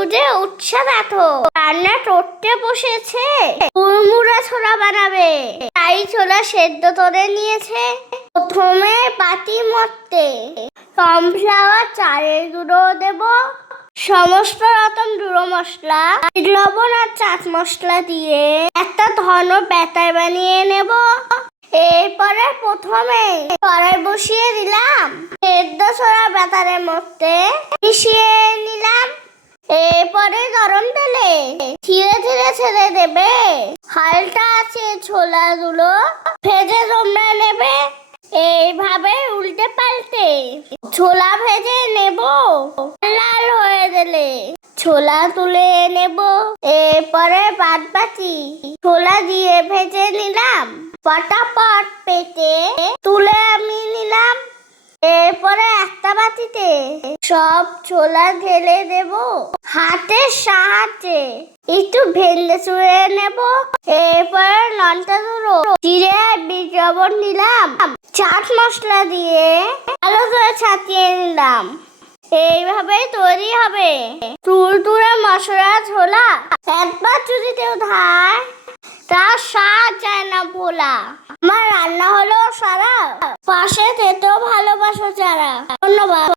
উঠে উঠছে দেখো, রান্না করতে বসেছে। মুড়মুড়া ছোলা বানাবে, তাই ছোলা সেদ্ধ করে নিয়েছে। প্রথমে বাটি মধ্যে কর্নফ্লাওয়ার, চালের গুঁড়ো দেব, সমস্ত রকম গুঁড়ো মশলা, লবণ আর চাট মশলা দিয়ে একটা ঘন ব্যাটার বানিয়ে নেব। এরপরে প্রথমে কড়াই বসিয়ে দিলাম, সেদ্ধ ছোলা ব্যাটারের মধ্যে মিশিয়ে নিলাম। এরপরে গরম তেলে ধীরে ধীরে ছেড়ে দেবে। হালকা আছে ছোলাগুলো ভেজে তোমরা নেবে। এইভাবে উল্টে পাল্টে ছোলা ভেজে নেব। লাল হয়ে গেলে ছোলা তুলে নেব। এরপরে বাদ বাকি ছোলা দিয়ে ভেজে নিলাম। পটাপট পেটে তুলে আমি নিলাম। এরপরে একটা বাটিতে সব ছোলা ঢেলে দেব। হাতের সাহায্যে একটু ভেঙে চুড়ে নেব। এরপরে লঙ্কা গুঁড়ো, জিরে আর বিট লবণ নিলাম। চাট মশলা দিয়ে ভালো করে ছাড়িয়ে নিলাম। এইভাবেই তৈরি হবে তুলতুলে মশলা ছোলা। একবার যদি কেউ খায় তার স্বাদ যায় না ভোলা। আমার রান্না হলো সারা, পাশে খেতেও ভালোবাসো যারা। ধন্যবাদ।